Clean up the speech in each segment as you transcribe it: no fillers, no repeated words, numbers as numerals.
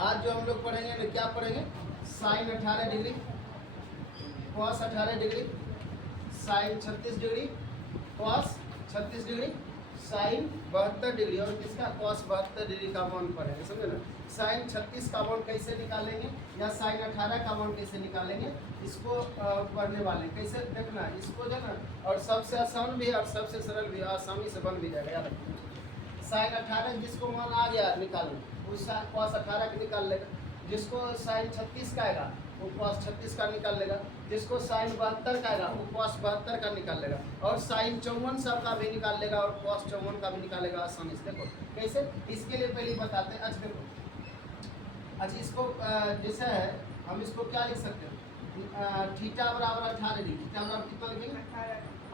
आज जो हम लोग पढ़ेंगे ना, क्या पढ़ेंगे? Sine 18 degree, cos 18 degree, sine 36 degree, cos 36 degree, sine 72 degree और किसका कॉस 72 डिग्री का मान पढ़ेंगे, समझे ना। साइन 36 का मान कैसे निकालेंगे या साइन 18 का मान कैसे निकालेंगे, इसको पढ़ने वाले हैं। कैसे देखना, इसको जो ना, और सबसे आसान भी है और सबसे सरल भी, आसानी से बन भी जाएगा। याद रखिए, साइन 18 जिसको मान आ गया निकालना, उस कॉस 18 का निकाल लेगा। जिसको साइन 36 का आएगा वो कॉस 36 का निकाल लेगा। जिसको साइन 72 का आएगा वो कॉस 72 का निकाल लेगा। और साइन 54 सब का भी निकाल लेगा और कॉस 54 का भी निकालेगा आसानी से। देखो कैसे, इसके लिए पहले बताते हैं। अच्छा देखो, अच्छा इसको जैसे है, हम इसको क्या लिख सकते हैं? थीटा बराबर 18 डिग्री। थीटा बराबर कितना लिखेंगे?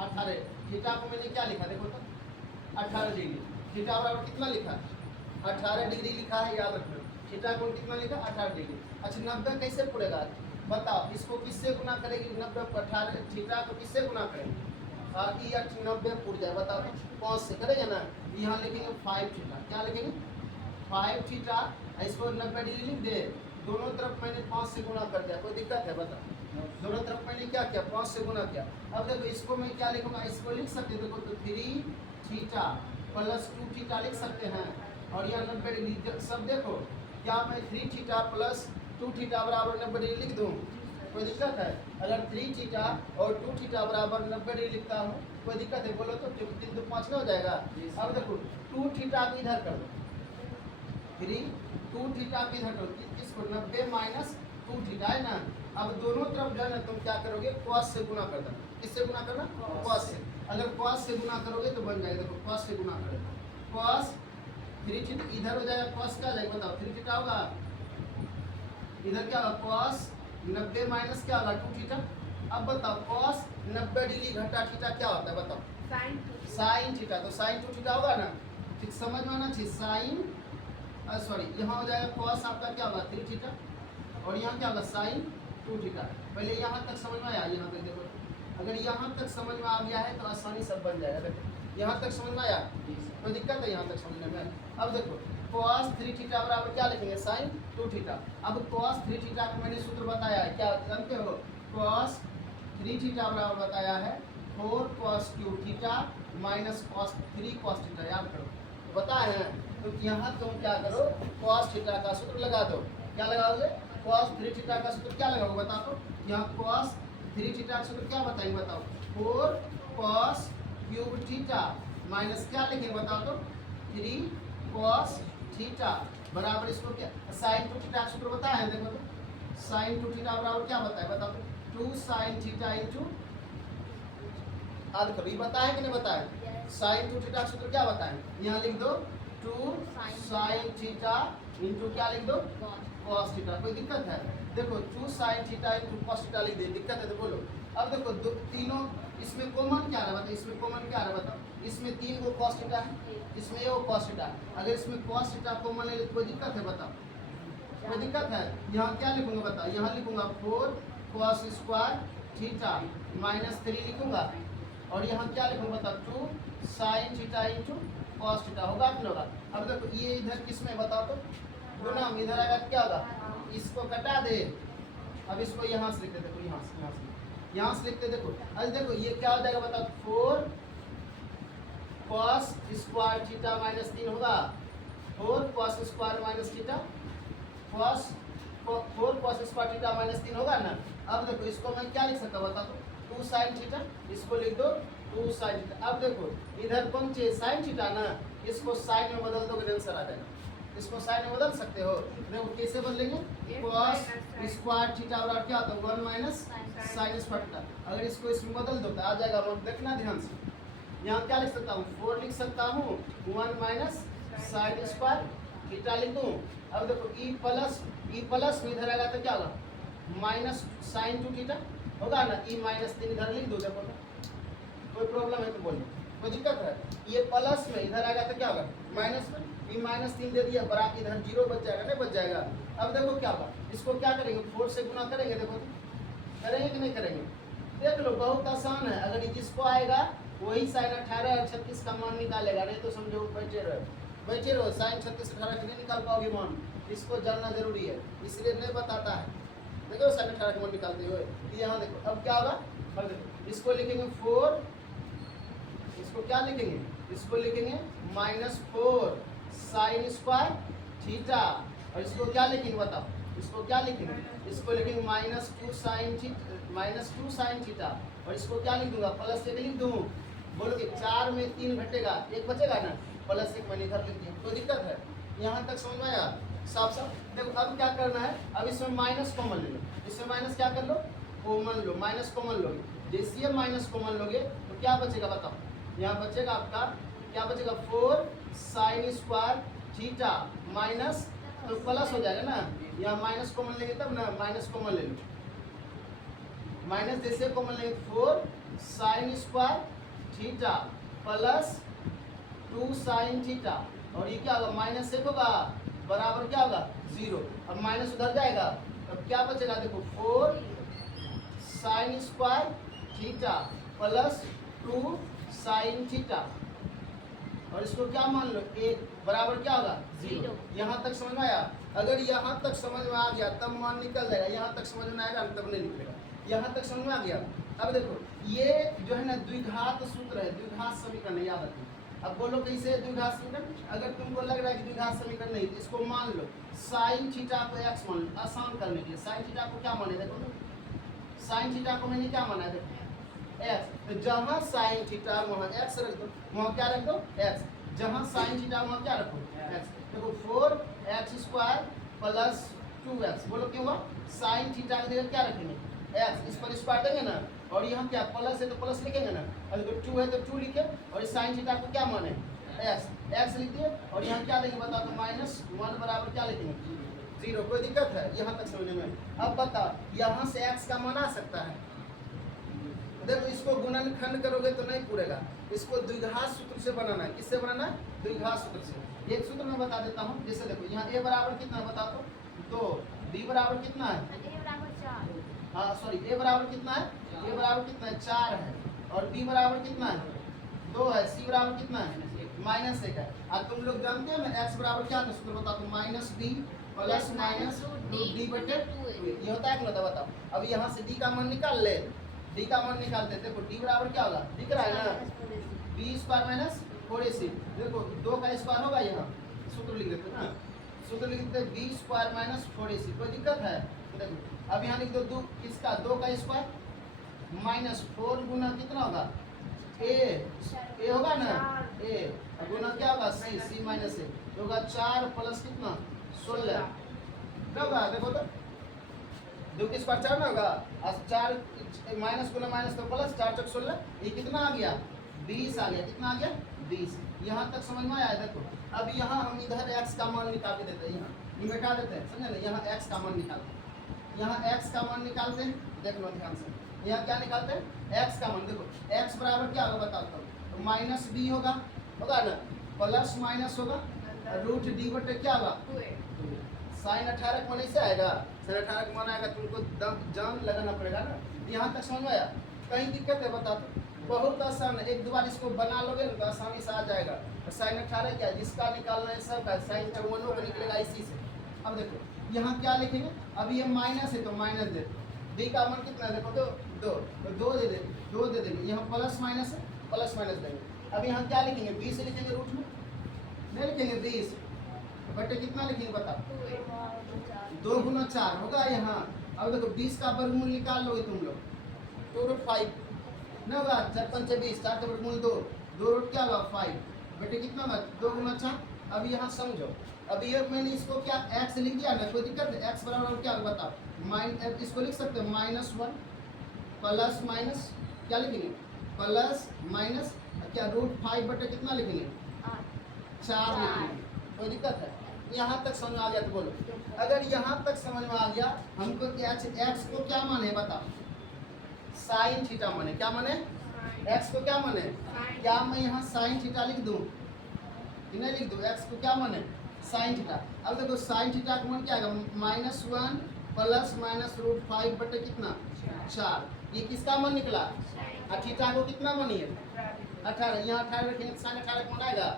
18। थीटा को मैंने क्या लिखा, देखो तो 18 डिग्री। थीटा बराबर कितना लिखा? 18 डिग्री लिखा है, याद रखना। थीटा को कितना लिखा? 18 डिग्री। अच्छा 90 कैसे पूरेगा बताओ? इसको किससे गुना करेगी? 90 को 18, थीटा को किससे गुना करेंगे? ये 90 पूर जाए, बताओ तो 5 से करेंगे ना। यहाँ लिखेंगे 5 थीटा। क्या लिखेंगे? 5 थीटा। इसको 90 डिग्री लिख दे। दोनों तरफ मैंने 5 से गुना कर दिया, कोई दिक्कत है बताओ? दोनों तरफ मैंने क्या किया? 5 से गुना किया। अब देखो इसको मैं क्या लिखूंगा? इसको लिख सकते हैं, देखो तो 3 थीटा प्लस 2 थीटा लिख सकते हैं। और यहाँ 90 डिग्री सब देखो, क्या मैं 3 थीटा प्लस 2 थीटा बराबर 90 डिग्री लिख दूँ? कोई दिक्कत है? अगर 3 थीटा और 2 थीटा बराबर 90 डिग्री लिखता हूँ, कोई दिक्कत है बोलो तो? 3 2 5 हो जाएगा। अब देखो 2 थीटा को इधर कर दो, 2 थीटा को इधर करो, किसको? 90 माइनस 2 थीटा है ना। अब दोनों तरफ जो है ना, तुम क्या करोगे? कॉस से गुना कर देना। किससे गुना करना? कॉस से। अगर कॉस से गुना करोगे तो बन जाएगा, देखो कॉस से गुना करें, कॉस 3 थीटा इधर हो जाएगा, कॉस क्या जाएगा बताओ? 3 थीटा होगा। इधर क्या होगा? कॉस 90 माइनस क्या होगा? 2 थीटा। अब बताओ कॉस 90 डिग्री घटा थीटा क्या होता है बताओ? Sine theta. तो साइन 2 थीटा होगा ना, ठीक समझ में आना चाहिए। साइन सॉरी, यहाँ हो जाएगा कॉस आपका क्या होगा? 3 थीटा। और यहाँ क्या होगा? Sine 2 theta. पहले यहाँ तक समझ में आया? यहाँ तक देखो, अगर यहाँ तक समझ में आ गया है तो आसानी सब बन जाएगा। देखो यहाँ तक समझ में आया, कोई दिक्कत है यहाँ तक समझने में? अब देखो cos 3 थीटा बराबर क्या लिखेंगे? Sine 2 theta. अब cos 3 थीटा का मैंने सूत्र बताया है, क्या जानते हो? cos 3 थीटा बराबर बताया है 4 cos Q theta minus cos 3 cos theta. याद करो, बताए हैं। तो यहाँ तुम क्या करो? cos थीटा का सूत्र लगा दो। क्या लगाओगे? cos 3 थीटा का सूत्र क्या लगाओगे बताओ? यहाँ cos 3 थीटा का सूत्र क्या बताएंगे बताओ? 4 cos क्यूब थीटा माइनस क्या लिखेंगे बताओ तो? 3 cos थीटा बराबर इसको क्या? साइन 2 थीटा का सूत्र बताया है, देखो तो साइन 2 थीटा बराबर क्या बताया बताओ तो? 2 साइन थीटा इंटू आध कभी बताया कि नहीं बताया? साइन 2 थीटा का सूत्र क्या बताएं? यहाँ लिख दो 2 साइन थीटा इंटू क्या लिख दो? Cos theta. कोई दिक्कत है? देखो 2 sine theta into cos theta लिख दे, दिक्कत है तो बोलो। अब देखो तीनों इसमें कॉमन क्या रहा बताओ? इसमें कॉमन क्या रहा बताओ? इसमें 3 गो कॉस थीटा है, इसमें ये कॉस थीटा। अगर इसमें कॉस थीटा कॉमन है तो कोई दिक्कत है बताओ? कोई दिक्कत है? यहाँ क्या लिखूंगा बताओ? यहाँ लिखूंगा 4 cos स्क्वायर थीटा माइनस 3 लिखूंगा। और यहाँ क्या लिखूंगा बताओ? 2 sine theta into cos theta. होगा कि नहीं होगा? अब देखो ये इधर किस में बताओ तो? गुना में। इधर आएगा क्या होगा? इसको कटा दे। अब इसको यहाँ से लिखते, देखो यहाँ से लिखते, देखो अरे देखो ये क्या हो जाएगा बताओ? 4 cos स्क्वायर थीटा माइनस 3 होगा। 4 cos square minus theta, 4 cos square theta minus 3 होगा ना। अब देखो इसको मैं क्या लिख सकता हूँ बताओ तो? 2 साइन थीटा। इसको लिख दो 2 साइन थीटा। अब देखो इधर कौन चाहिए? साइन थीटा ना, इसको साइन में बदल दोगे आंसर आ जाएगा। इसको साइन में बदल सकते हो, देखो कैसे बदलेंगे? cos स्क्वायर थीटा बराबर क्या होता है? 1 माइनस साइन स्क्वायर थीटा। अगर इसको इसमें बदल दो तो आ जाएगा, देखना ध्यान से। यहाँ क्या लिख सकता हूँ? 4 लिख सकता हूँ, 1 माइनस साइन स्क्वायर थीटा लिख दूँ। अब देखो ई प्लस में इधर आएगा तो क्या होगा? माइनस साइन 2 थीटा होगा ना। ई माइनस 3 इधर लिख दो, देखो कोई प्रॉब्लम है तो बोलो, कोई दिक्कत है? ये प्लस में इधर आएगा तो क्या होगा? माइनस में। ई माइनस 3 दे दिया, बराबर इधर 0 बच जाएगा, नहीं बच जाएगा? अब देखो क्या होगा? इसको क्या करेंगे? 4 से गुना करेंगे, देखो करेंगे कि नहीं करेंगे? देख लो बहुत आसान है। अगर जिसको आएगा वही साइन 18 और 36 का मान निकालेगा, नहीं तो समझो बैठे रहो। साइन 36 18 के नहीं निकाल पाओगे मान। इसको जानना जरूरी है, इसलिए नहीं बताता है। देखो साइन 18 का मान निकालते हुए यहाँ देखो अब क्या होगा, अब देखो इसको लिखेंगे 4, इसको क्या लिखेंगे, इसको लिखेंगे -4 साइन स्क्वायर थीटा, और इसको क्या लिखेंगे बताओ, इसको क्या लिखेंगे, इसको लिखेंगे -2 साइन थीटा, और इसको क्या लिख दूंगा, प्लस 1 लिख दूँ। बोलोगे 4 में 3 घटेगा, 1 बचेगा ना, +1 मैंने इधर लिख दिया, कोई दिक्कत है? यहाँ तक समझ में आया? साफ साफ देखो अब क्या करना है, अब इसमें माइनस कॉमन ले लो, इसमें माइनस क्या कर लो, कॉमन लो, माइनस कॉमन लोगे, जैसे ये माइनस कॉमन लोगे तो क्या बचेगा बताओ, यहाँ बचेगा आपका क्या बचेगा 4 साइन स्क्वायर थीटा माइनस, तो प्लस हो जाएगा ना, यहाँ माइनस कॉमन लेंगे तब ना, माइनस कॉमन ले लो, माइनस जैसे कॉमन लेंगे 4 sine square theta plus 2 sine theta, और ये क्या होगा -1 होगा बराबर क्या होगा 0। अब माइनस उधर जाएगा, अब क्या बचेगा देखो 4 sine square theta plus 2 sine theta, और इसको क्या मान लो 1 बराबर क्या होगा 0। यहाँ तक समझ में आया? अगर यहाँ तक समझ में आ गया तब मान निकल जाएगा, यहाँ तक समझ में आएगा तब नहीं निकलेगा। यहाँ तक समझ में आ गया? अब देखो ये जो है ना द्विघात सूत्र है, द्विघात समीकरण याद रखना। अब बोलो कैसे द्विघात समीकरण, अगर तुमको लग रहा है कि द्विघात समीकरण नहीं तो इसको मान लो साइन थीटा को x मान लो, आसान करने के लिए साइन थीटा को क्या माने देखो तो, साइन थीटा को मैंने क्या माना है देखो x, तो जहाँ साइन थीटा वहाँ x रख दो, वहाँ क्या रख दो x, जहाँ साइन थीटा वहाँ क्या रखो x। देखो 4x² प्लस 2x, बोलो क्यों हुआ, साइन थीटा की जगह क्या रखेंगे x, इस पर स्क्वायर देंगे ना, और यहाँ क्या प्लस है तो प्लस लिखेंगे ना, अगर 2 है तो 2 लिखे, और इस साइन थीटा को क्या माने x लिख दिए, और यहाँ क्या लेंगे बताओ तो -1 बराबर क्या लिखेंगे 0। कोई दिक्कत है यहाँ तक समझने में? अब बताओ यहाँ से x का मान आ सकता है, देखो इसको गुणनखंड करोगे तो नहीं पूरेगा, इसको द्विघात सूत्र से बनाना है। किससे बनाना है? द्विघात सूत्र से। एक सूत्र मैं बता देता हूँ, जैसे देखो यहाँ a बराबर कितना है बता दो, 2, b बराबर कितना है, हाँ सॉरी a बराबर कितना है, a बराबर कितना है 4 है, और b बराबर कितना है 2 है, c बराबर कितना है -1 है। अब तुम लोग जानते हो ना x बराबर क्या है, सूत्र बताओ तो -b प्लस माइनस d बटे 2, ये होता है कि नहीं बताओ। अब यहाँ से d का मान निकाल ले, d का मान निकालते देखो d बराबर क्या होगा, दिख रहा है ना, b² - 4ac, देखो 2 का स्क्वायर होगा, यहाँ सूत्र लिख देते ना, सूत्र लिख देते b² - 4ac, कोई दिक्कत है? देखो अब यहाँ लिख दो 2 किसका 2 का स्क्वायर -4 गुना कितना होगा a होगा ना a, गुना क्या होगा c माइनस a होगा 4 प्लस कितना 16 क्या होगा, देखो तो 2 की स्क्वायर 4 ना होगा, और 4 माइनस गुना माइनस तो प्लस 4 × 16, ये कितना आ गया 20 आ गया, कितना आ गया 20। यहाँ तक समझ में आया? देखो अब यहाँ हम इधर x का मान निकाल के देते हैं, यहाँ ये मिटा देते हैं, समझे ना, यहाँ x का मान निकालते हैं, यहाँ x का मान निकालते हैं, देख लो ध्यान से, यहाँ क्या निकालते हैं x का मान, देखो x बराबर क्या होगा बताओ तो -b होगा ना, प्लस माइनस होगा, √d बटे क्या होगा साइन 18 का मान ऐसे आएगा, साइन 18 का मान आएगा, तुमको जान लगाना पड़ेगा ना। यहाँ तक समझ में आया? कहीं दिक्कत है बता दो, बहुत आसान है, एक दो बार इसको बना लोगे ना तो आसानी से आ जाएगा। साइन 18 क्या है, जिसका निकालना है सब का साइन 54 का निकलेगा इसी से। अब देखो यहाँ क्या लिखेंगे, अब ये माइनस है तो माइनस दे, d का मान कितना है देखो तो 2 दे देंगे, यहाँ प्लस माइनस है प्लस माइनस देंगे। अब यहाँ क्या लिखेंगे 20 लिखेंगे, रूट में नहीं लिखेंगे 20 बटे कितना लिखेंगे बताओ 2 × 4 होगा यहाँ। अब देखो 20 का वर्गमूल निकाल लोगे तुम लोग, 2√5 नहीं होगा, 4 × 5 = 20, 4 का वर्गमूल 2 रूट क्या होगा 5 बटे कितना होगा 2 × 4। अब यहाँ समझो, अब ये मैंने इसको क्या x लिख दिया ना, कोई दिक्कत है? x बराबर क्या होगा बताओ, इसको लिख सकते हैं -1 प्लस माइनस क्या लिखेंगे प्लस माइनस क्या √5 बटे कितना लिखेंगे 4 लिखेंगे, कोई दिक्कत है? यहाँ तक समझ में आ गया तो बोलो। अगर यहाँ तक समझ में आ गया, हमको x को क्या माने बताओ, साइन थीटा माने, क्या माने x को क्या माने, क्या मैं यहाँ साइन थीटा लिख दूँ कि नहीं लिख दूँ, x को क्या माने साइन थीटा। अब देखो साइन थीटा का मान क्या आएगा -1 प्लस माइनस √5 बटे कितना 4, ये किसका मान निकला, और थीटा को कितना मानिए 18, यहाँ 18 रखेंगे साइन 18 का मान आएगा,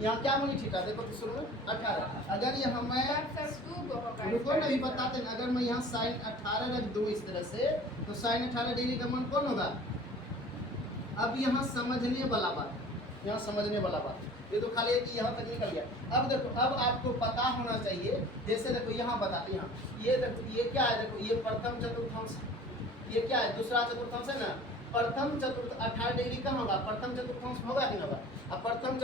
यहाँ क्या मानी थीटा, देखो तो शुरू में 18। अगर यहाँ मैं रुको ना, अभी बताते हैं, अगर मैं यहाँ साइन 18 रख दूँ इस तरह से, तो साइन 18 डिग्री का मान कौन होगा। अब यहाँ समझने वाला बात, यहाँ समझने वाला बात, ये तो खाली है कि यहाँ तक निकल गया। अब देखो, अब आपको पता होना चाहिए, जैसे देखो यहाँ बताते, यहाँ ये देखो, ये क्या है, देखो ये प्रथम चतुर्थांश, ये क्या है, दूसरा चतुर्थांश है ना। प्रथम चतुर्थ 18 डिग्री का होगा, प्रथम चतुर्थांश होगा कि नहीं होगा। अब प्रथम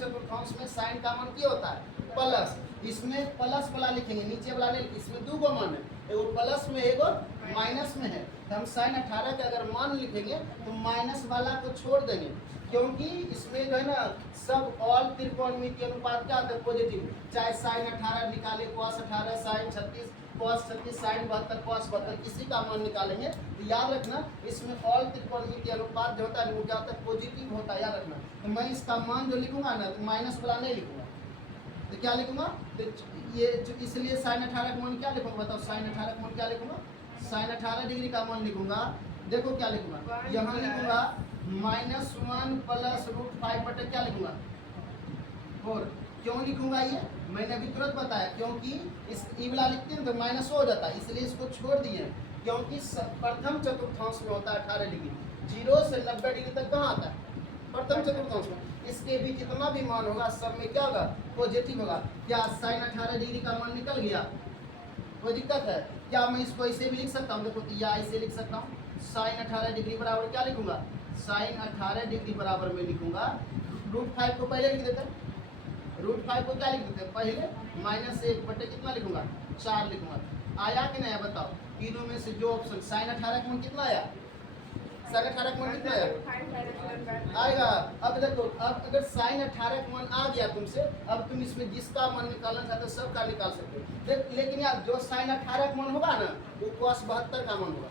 चतुर्थांश में साइन का मान क्या होता है, प्लस। इसमें प्लस वाला लिखेंगे, नीचे वाला नहीं, इसमें दो गो मान है, एगो प्लस में एगो माइनस में है। तो हम साइन 18 के अगर मान लिखेंगे तो माइनस वाला को छोड़ देंगे, क्योंकि इसमें जो है ना सब ऑल त्रिकोणमिति अनुपात क्या होता है, पॉजिटिव। चाहे साइन 18 निकाले, cos 18, sine 36, cos 36, sine 72, cos 72, किसी का मान निकालेंगे तो याद रखना इसमें ऑल त्रिकोणमिति अनुपात जो होता है वो क्या होता है, पॉजिटिव होता है, याद रखना। तो मैं इसका मान जो लिखूंगा ना, तो माइनस वाला नहीं लिखूंगा, तो क्या लिखूंगा, तो ये इसलिए साइन 18 का मान क्या लिखूंगा, बताओ साइन 18 का मान क्या लिखूंगा, साइन 18 डिग्री का मान लिखूंगा। देखो क्या लिखूंगा, यहाँ लिखूंगा -1 प्लस √5 बटे क्या लिखूंगा 4। क्यों लिखूंगा ये मैंने अभी तुरंत बताया, क्योंकि इस ई वाला लिखते हैं तो माइनस हो जाता है, इसलिए इसको छोड़ दिए। क्योंकि प्रथम चतुर्थांश में होता है 18 डिग्री, 0 से 90 डिग्री तक कहाँ आता है, प्रथम चतुर्थांश में। इसके भी कितना भी मान होगा सब में क्या होगा, पॉजिटिव होगा। क्या साइन 18 डिग्री का मान निकल गया, कोई दिक्कत है क्या। मैं इसको ऐसे भी लिख सकता हूँ, देखो या ऐसे लिख सकता हूँ, साइन 18 डिग्री बराबर क्या लिखूंगा, साइन 18 डिग्री बराबर में लिखूंगा √5 को पहले लिख देते हैं, √5 को क्या लिख देते हैं पहले, -1 बटे कितना लिखूंगा 4 लिखूंगा। आया कि नहीं बताओ, तीनों में से जो ऑप्शन, साइन 18 का मान कितना आया, साइन 18 का मान कितना आया आएगा। अब देखो, अब अगर साइन 18 का मान आ गया तुमसे, अब तुम इसमें जिसका मान निकालना चाहते हो सबका निकाल सकते हो। लेकिन यार जो साइन 18 का मान होगा ना वो cos 72 का मान होगा,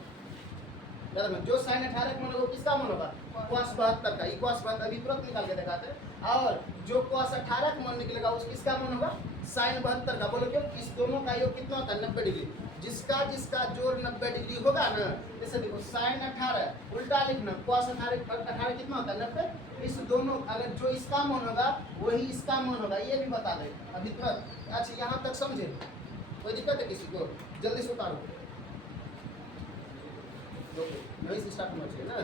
जो साइन 18 का मान होगा किसका मान होगा, cos 72 का। ये cos 72 अभी तुरंत निकाल के दिखाते हैं। और जो cos 18 का मान निकलेगा उस किसका मान होगा, साइन 72 का। बोलो क्यों, इस दोनों का योग कितना होता है 90 डिग्री, जिसका जिसका जोड़ 90 डिग्री होगा ना। जैसे देखो साइन 18 उल्टा लिखना, cos 18 कितना होता है 90। इस दोनों अगर जो इसका मान होगा वही इसका मान होगा, ये भी बता दे अभी तुरंत। अच्छा यहाँ तक समझे, कोई दिक्कत है किसी को, जल्दी से उतारो, नहीं से स्टार्ट होना चाहिए ना।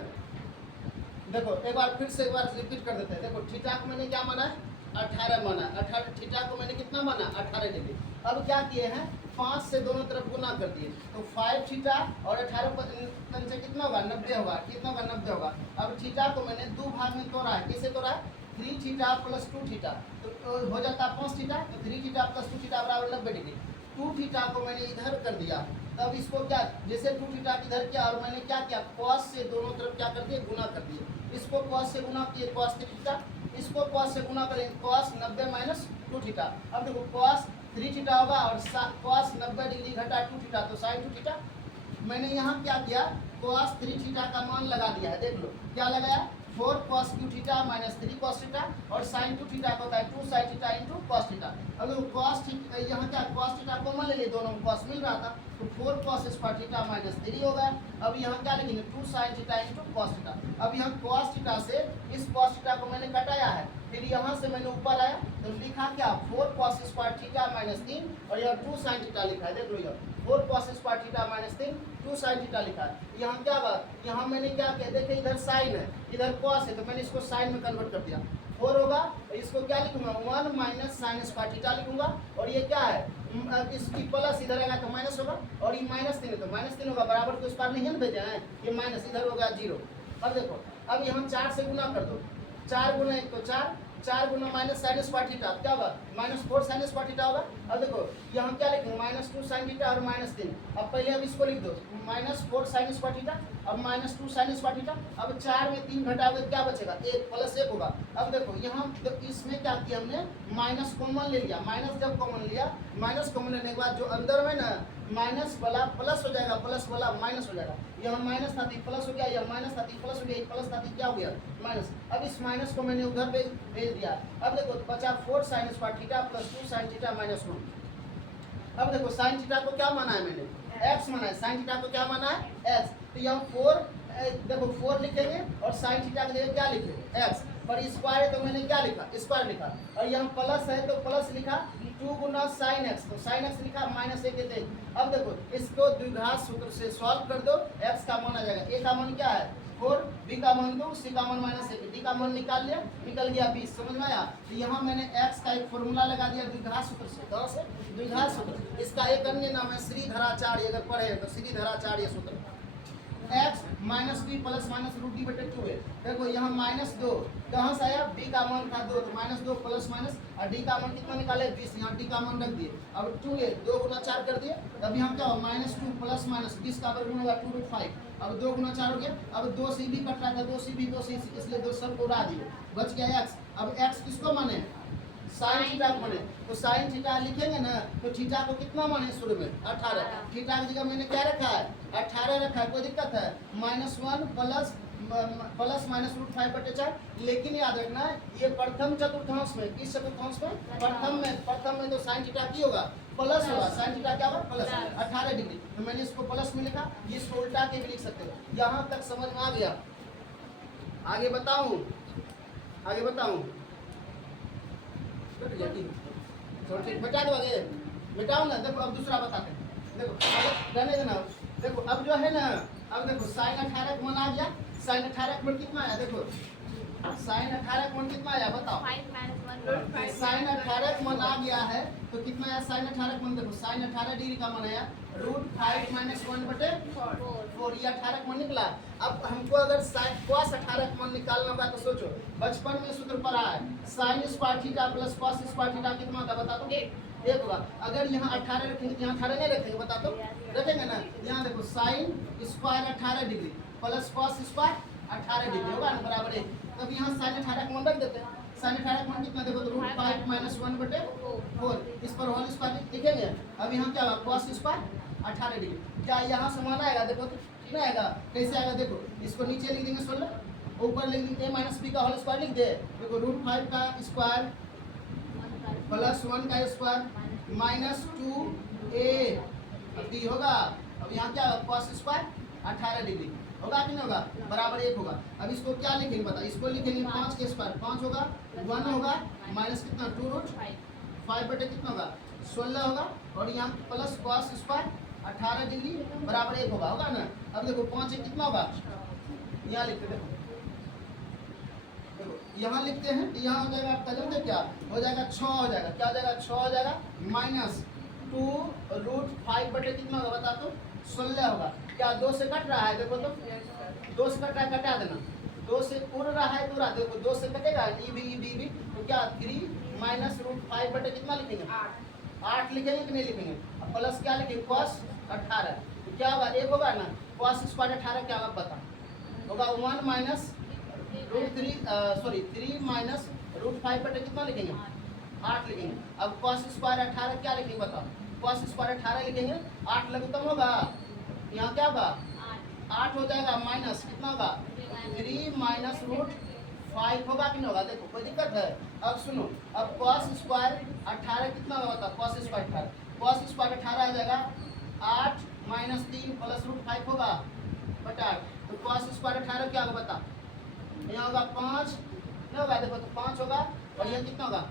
देखो एक बार फिर से एक बार रिपीट कर देते हैं। देखो थीटा को मैंने क्या माना है, 18 माना, 18 थीटा को मैंने कितना माना 18 डिग्री। अब क्या किए हैं, 5 से दोनों तरफ गुना कर दिए, तो 5 थीटा और 18 से कितना होगा 90 होगा, कितना होगा 90 होगा। अब थीटा को मैंने दो भाग में तोड़ा है, कैसे तोड़ा है, 3 थीटा प्लस 2 थीटा, तो हो जाता है 5 थीटा, तो 3 थीटा प्लस 2 थीटा बराबर 90 डिग्री। 2 थीटा को मैंने इधर कर दिया, तब इसको क्या, जैसे 2 थीटा इधर किया और मैंने क्या किया, cos से दोनों तरफ क्या कर दिए, गुना कर दिए। इसको cos से गुना किए cos 3 थीटा, इसको cos से गुना करेंगे cos 90 माइनस 2 थीटा। अब देखो cos 3 थीटा होगा और cos 90 डिग्री घटा 2 थीटा, तो sin 2 थीटा। मैंने यहाँ क्या किया, cos 3 थीटा का मान लगा दिया है, देख लो क्या लगाया, 4 cos 2 theta minus 3 cos theta, और sin 2 थीटा का होता है 2 sin theta into cos theta. अब cos थीटा यहाँ क्या, cos थीटा कॉमन ले लिए, दोनों में cos मिल रहा था, तो 4 cos स्क्वायर थीटा माइनस 3 हो गया। अब यहाँ क्या लिखेंगे, 2 sin theta into cos theta. अब यहाँ cos थीटा से इस cos थीटा को मैंने घटाया है, फिर यहाँ से मैंने ऊपर आया तो लिखा क्या, 4 cos स्क्वायर थीटा माइनस 3, और यहाँ 2 sin थीटा लिखा है, देख लो यहाँ 4 cos square theta minus 3, 2 sin theta लिखा है। यहाँ क्या बात, यहाँ मैंने क्या किया, देखिए इधर sin है इधर cos है, तो मैंने इसको sin में कन्वर्ट कर दिया। 4 होगा तो इसको क्या लिखूंगा, 1 माइनस साइन स्क्वायर थीटा लिखूंगा, और ये क्या है, इसकी प्लस इधर आएगा तो माइनस होगा, और ये -3 है तो -3 होगा, बराबर को इस पार नहीं भेजे हैं, ये माइनस इधर होगा 0। अब देखो, अब यहाँ 4 से गुना कर दो, 4 गुना 1 तो 4, 4 गुना माइनस साइन स्क्वायर थीटा, क्या होगा -4 साइन स्क्वायर थीटा होगा। अब देखो यहाँ क्या लिखेंगे, -2 साइन थीटा और -3। अब पहले अब इसको लिख दो, -4 साइन स्क्वायर थीटा, अब -2 साइन स्क्वायर थीटा। अब 4 में 3 घटाओगे क्या बचेगा, 1 प्लस 1 होगा। अब देखो यहाँ तो इसमें क्या किया हमने, माइनस कॉमन ले लिया, माइनस जब कॉमन लिया, माइनस कॉमन लेने के बाद जो अंदर में ना माइनस वाला प्लस हो जाएगा, प्लस वाला माइनस हो जाएगा। यहाँ माइनस था प्लस हो गया, यहाँ माइनस था प्लस हो गया, प्लस था क्या हो गया माइनस। अब इस माइनस को मैंने उधर भेज दिया। अब देखो तो बचा 4 sine square theta plus 2 sine theta minus 1। अब देखो साइन थीटा को क्या माना है मैंने, x माना है, साइन थीटा को क्या माना है x, तो यहाँ 4 देखो 4 लिखेंगे और साइन थीटा के लिए क्या लिखेंगे x। पर स्क्वायर है तो मैंने क्या लिखा, स्क्वायर लिखा। और यहाँ प्लस है तो प्लस लिखा, 2 गुना साइन एक्स, तो साइन एक्स लिखा माइनस 1 देते। अब देखो इसको द्विघात सूत्र से सॉल्व कर दो, एक्स का मान आ जाएगा, ए का मान क्या है 4, बी का मान 2, सी का मान -1, डी का मान निकाल लिया, निकल गया 20। समझ में आया? तो यहाँ मैंने x का एक फॉर्मूला लगा दिया द्विघात सूत्र से। कहाँ से? द्विघात सूत्र। इसका एक अन्य नाम है श्रीधराचार्य, अगर पढ़े तो श्रीधराचार्य सूत्र। x minus B plus minus root D बटे 2 है। देखो यहाँ -2 कहाँ से आया, b का मान था 2, तो -2 प्लस माइनस, और d का मान कितना निकाले 20, यहाँ d का मान रख दिए। अब 2 है, 2 गुना 4 कर दिए, अब यहाँ क्या हुआ -2 प्लस माइनस 20 का वर्गमूल होगा 2√5। अब 2 गुना 4 हो गया, अब 2 से भी कट रहा था, 2 से भी 2 से, इसलिए 2 सब उड़ा दिए, बच गया x। अब x किसको माने, साइन थीटा को माने, तो साइन थीटा लिखेंगे ना, तो थीटा को कितना माने शुरू में 18, थीटा की जगह मैंने क्या रखा है 18 रखा है। कोई दिक्कत है, -1 प्लस माइनस √5 बटे 4। लेकिन याद रखना ये प्रथम चतुर्थांश में, किस चतुर्थांश में, प्रथम में तो साइन थीटा की होगा प्लस होगा, साइन थीटा क्या होगा प्लस 18 डिग्री, तो मैंने इसको प्लस में लिखा, इसको उल्टा के भी लिख सकते हो। यहाँ तक समझ में आ गया? आगे बताऊं, आगे बताऊं, बता दो आगे, मिटाओ ना। देखो अब दूसरा बताते हैं, देखो अब रहने देना। देखो अब जो है ना, अब देखो साइन 18 का मान आ गया, साइन 18 का मान कितना आया, देखो साइन 18 का मान कितना आया बताओ, साइन 18 का मान आ गया है तो कितना आया साइन 18 का मान, देखो साइन 18 डिग्री का मान आया √5 - 1 बटे 4, ये 18 का मान निकला। अब हमको अगर साइन cos 18 का मान निकालना होगा तो सोचो, बचपन में सूत्र पढ़ा है sine square theta plus cos square theta कितना होता बता दो, 1 होगा। अगर यहाँ 18 रखेंगे, यहाँ 18 नहीं रखेंगे, बता दो रखेंगे ना। यहाँ देखो sine square 18 degree plus cos square 18 degree होगा ना बराबर 1। तब यहाँ साइन 18 का मान रख देते हैं, साइन 18 का मान कितना देखो तो √5 - 1 बटे 4, इस पर होल स्क्वायर लिखेंगे। अब यहाँ क्या होगा cos स्क्वायर 18 डिग्री, क्या यहाँ समान आएगा, देखो तो कितना आएगा, कैसे आएगा देखो, इसको नीचे लिख देंगे 16, ऊपर लिख देंगे a - b का होल स्क्वायर लिख दे, देखो √5 का स्क्वायर प्लस 1 का स्क्वायर -2a, अब b होगा। अब यहाँ क्या होगा cos स्क्वायर 18 डिग्री होगा कि नहीं होगा, बराबर 1 होगा। अब इसको क्या लिखेंगे बता, इसको लिखेंगे 5 के स्क्वायर, 5 होगा 1 होगा माइनस कितना 2√5 बटे कितना होगा 16 होगा, और यहाँ प्लस cos स्क्वायर 18 डिग्री बराबर 1 होगा, होगा ना। अब देखो 5 से कितना होगा, यहाँ लिखते देखो, देखो यहाँ लिखते हैं, यहाँ हो जाएगा आपका जानते क्या हो जाएगा 6 हो जाएगा, क्या हो जाएगा 6 हो जाएगा -2√5 बटे कितना होगा बता तो 16 होगा। क्या 2 से कट रहा है, देखो तो 2 से कट रहा है, कटा देना, 2 से उड़ रहा है तो देखो 2 से कटेगा ई भी, तो क्या 3 -√5 बटे कितना लिखेंगे 8 लिखेंगे कि नहीं लिखेंगे। अब प्लस क्या लिखेंगे cos 18, तो क्या होगा 1 होगा ना, cos स्क्वायर 18 क्या होगा पता होगा 1 माइनस √3 -√5 बटे कितना लिखेंगे 8 लिखेंगे। अब cos स्क्वायर 18 क्या लिखेंगे बताओ, cos स्क्वायर 18 लिखेंगे, 8 लघुत्तम होगा, यहाँ क्या होगा 8 हो जाएगा, माइनस कितना होगा 3 -√5 होगा कि नहीं होगा, देखो कोई दिक्कत है। अब सुनो, अब cos स्क्वायर 18 कितना होगा बताओ, cos स्क्वायर 18 आ जाएगा 8 - 3 प्लस √5 होगा बटा 8, तो cos स्क्वायर 18 क्या होगा बता, यहाँ होगा 5 नहीं होगा, देखो तो 5 होगा, और यहाँ कितना होगा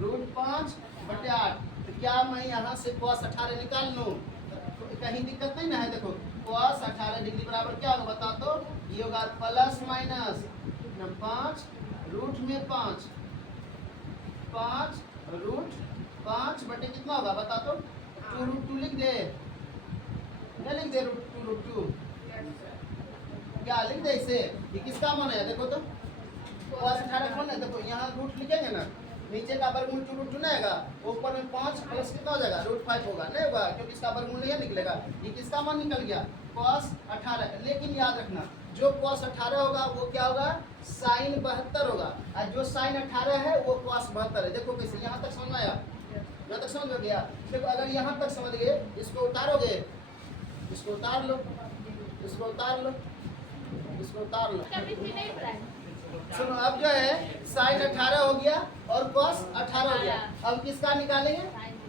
√5 बटे 8, तो क्या मैं यहाँ से cos 18 निकाल लूँ, कहीं दिक्कत नहीं ना है। देखो cos 18 डिग्री बराबर क्या होगा बता तो, ये होगा प्लस माइनस 5 रूट में 5 √5 बटे कितना होगा बता तो 2√2 लिख दे, क्या लिख दे √2, क्या लिख दे इसे, ये किसका मान है देखो तो cos 18 मान है। देखो यहाँ रूट लिखेंगे ना, नीचे का वर्गमूल 2√2 नहीं आएगा, ऊपर में 5 प्लस कितना हो जाएगा √5 होगा, नहीं होगा क्योंकि इसका वर्गमूल नहीं निकलेगा। ये किसका मान निकल गया cos 18, लेकिन याद रखना जो cos 18 होगा वो क्या होगा sin 72 होगा, और जो sin 18 है वो cos 72 है। देखो कैसे, यहाँ तक समझ आया, यहाँ तक समझ हो गया। देखो अगर यहाँ तक समझ गए, इसको उतारोगे, इसको उतार लो, इसको उतार लो, इसको उतार लो। सुनो अब जो है sin 18 हो गया और cos 18 हो गया, अब किसका निकालेंगे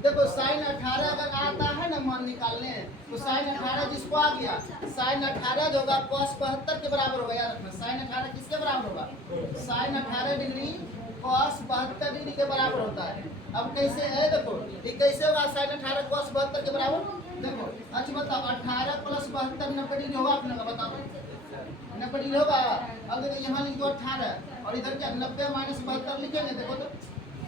देखो साइन 18 अगर आता है ना मान निकालने, तो साइन 18 जिसको आ गया, साइन 18 जो होगा cos 72 के बराबर होगा। याद रखना साइन 18 किसके बराबर होगा? साइन 18 डिग्री cos 72 डिग्री के बराबर होता है। अब कैसे है देखो, ये कैसे होगा साइन 18 cos 72 के बराबर? देखो अच्छा बताओ 18 प्लस 72 90 डिग्री होगा आप लोगों का, बताओ 90 डिग्री होगा। अब देखो यहाँ लिख दो 18 और इधर क्या 90 माइनस 72 लिखेंगे, देखो तो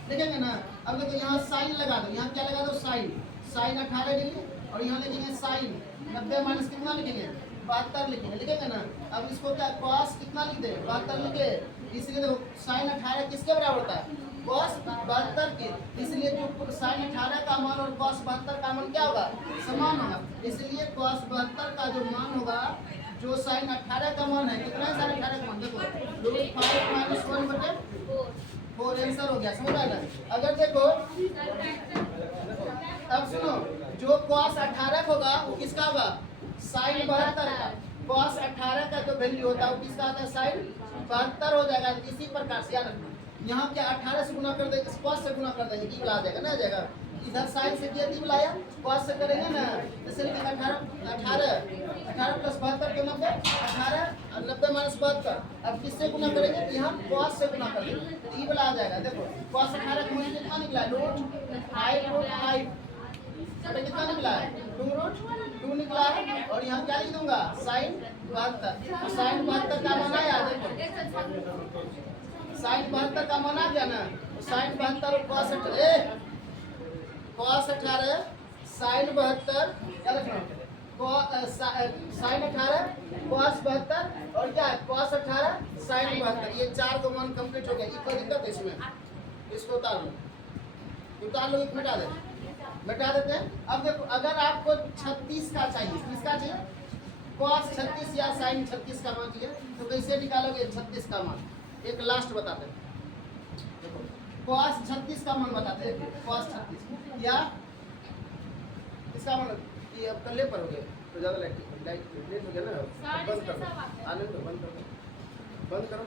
लिखेंगे ना। अब देखो यहाँ साइन लगा दो, यहाँ क्या लगा दो साइन, साइन 18 डिग्री और यहाँ लिखेंगे साइन 90 माइनस कितना लिखेंगे 72 लिखेंगे, लिखेंगे ना। अब इसको क्या cos कितना लिख दे 72 लिखे, इसलिए देखो साइन 18 किसके बराबर होता है? cos 72 के, इसलिए जो साइन 18 का मान और cos 72 का मान क्या होगा? समान होगा। इसलिए cos 72 का जो मान होगा, जो साइन 18 का मान है, कितना है साइन 18 का मान? देखो रूट 5 माइनस 1 बटे 4 आंसर हो गया, समझ आया? अगर देखो अब सुनो, जो cos 18 होगा वो किसका होगा? साइन 72 का। cos 18 का जो वैल्यू होता है वो किसका आता है? साइन 72 हो जाएगा। इसी प्रकार से याद रखना, यहाँ क्या 18 से गुना कर देंगे, cos से गुना कर देंगे, ई आ जाएगा ना, आ जाएगा। इधर साइन से दिया, ई लाया, cos से करेंगे ना, जैसे लिखेंगे 18 प्लस 72 के 90, 18 और 90 माइनस 72। अब किससे गुना करेंगे? यहाँ cos से गुना कर देंगे, ई वाला आ जाएगा। देखो cos 18 का मूल्य कितना निकला है? रूट 5 कितना निकला है? 2√2 निकला है। और यहाँ क्या लिख दूंगा? साइन 72। तो साइन 72 का मान आया, देखो साइन 72 का मान आ गया ना। तो साइन 72 और cos 18 साइन 72 क्या रखना? साइन 18 cos 72 और क्या है? cos 18 sine 72। ये चार को मान कंप्लीट हो गया। कोई दिक्कत है इसमें? इसको उतार लो, मिटा देते हैं। अब देखो अगर आपको 36 का चाहिए, किसका चाहिए? cos 36 या साइन 36 का मान चाहिए, तो कैसे निकालोगे 36 का मान? एक लास्ट बताते हैं, cos 36 का मान बताते हैं। cos 36 या इसका मान ये अब कल्ले पर हो गए तो ज़्यादा लाइट हो गया ना, बंद करो, आनंद बंद करो, बंद करो।